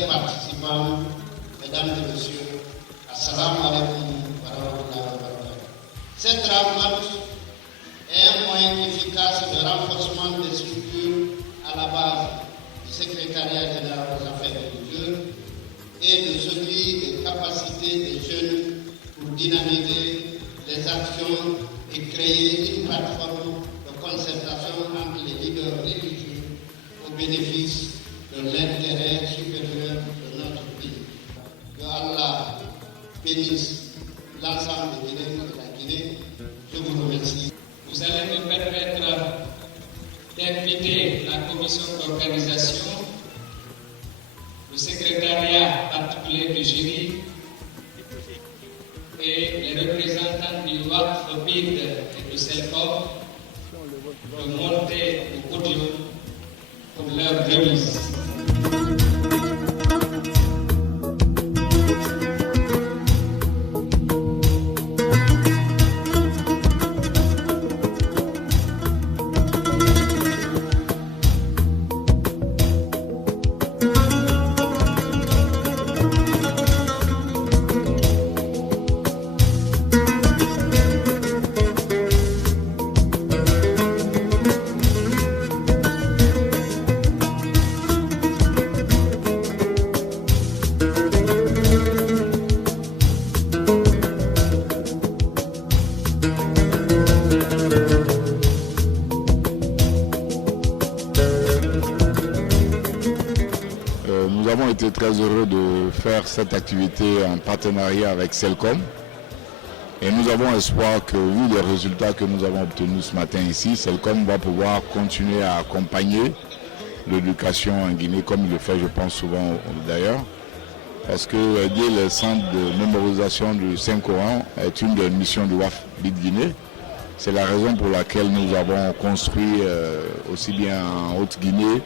chers participants, mesdames et messieurs, assalamu alaikum wa rahmatullahi wa barakatuh. Cette rencontre est un moyen efficace de renforcement des structures à la base du secrétariat général aux affaires religieuses et de celui des capacités des jeunes pour dynamiser les actions et créer une plateforme de concertation entre les leaders religieux au bénéfice de l'intérêt supérieur de notre pays. Que Allah bénisse l'ensemble des Guinéens de la Guinée. Je vous remercie. Vous allez me permettre d'inviter la commission d'organisation, le secrétariat particulier du jury et les représentants du WACF BID et du CELCOM de monter au podium pour leur remise. Nous avons été très heureux de faire cette activité en partenariat avec CELCOM et nous avons espoir que, vu les résultats que nous avons obtenus ce matin ici, CELCOM va pouvoir continuer à accompagner l'éducation en Guinée comme il le fait, je pense, souvent d'ailleurs, parce que aider le centre de mémorisation du Saint-Coran est une des missions du WACF BID Guinée. C'est la raison pour laquelle nous avons construit aussi bien en Haute-Guinée,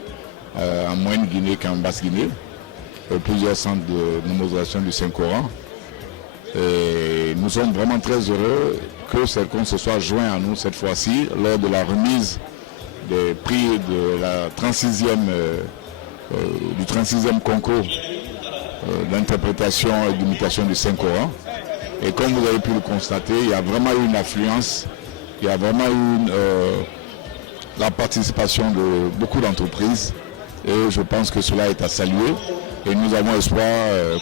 en Moyenne-Guinée qu'en Basse-Guinée, plusieurs centres de mémorisation du Saint-Coran. Et nous sommes vraiment très heureux que CELCOM se soit joint à nous cette fois-ci lors de la remise des prix de la 36e, du 36e concours d'interprétation et d'imitation du Saint-Coran. Et comme vous avez pu le constater, il y a vraiment eu une affluence, il y a vraiment eu la participation de beaucoup d'entreprises. Et je pense que cela est à saluer. Et nous avons espoir,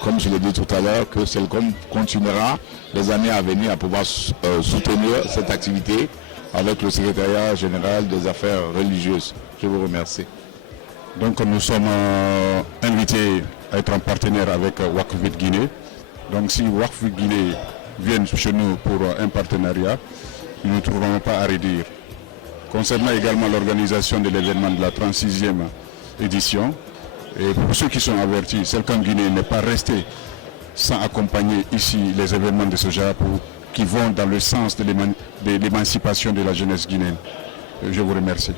comme je l'ai dit tout à l'heure, que CELCOM continuera les années à venir à pouvoir soutenir cette activité avec le secrétariat général des affaires religieuses. Je vous remercie. Donc nous sommes invités à être en partenaire avec WACF BID Guinée. Donc si WACF BID Guinée vient chez nous pour un partenariat, nous ne trouverons pas à redire. Concernant également l'organisation de l'événement de la 36e édition, et pour ceux qui sont avertis, CELCOM Guinée n'est pas resté sans accompagner ici les événements de ce genre qui vont dans le sens de l'émancipation de la jeunesse guinéenne. Je vous remercie.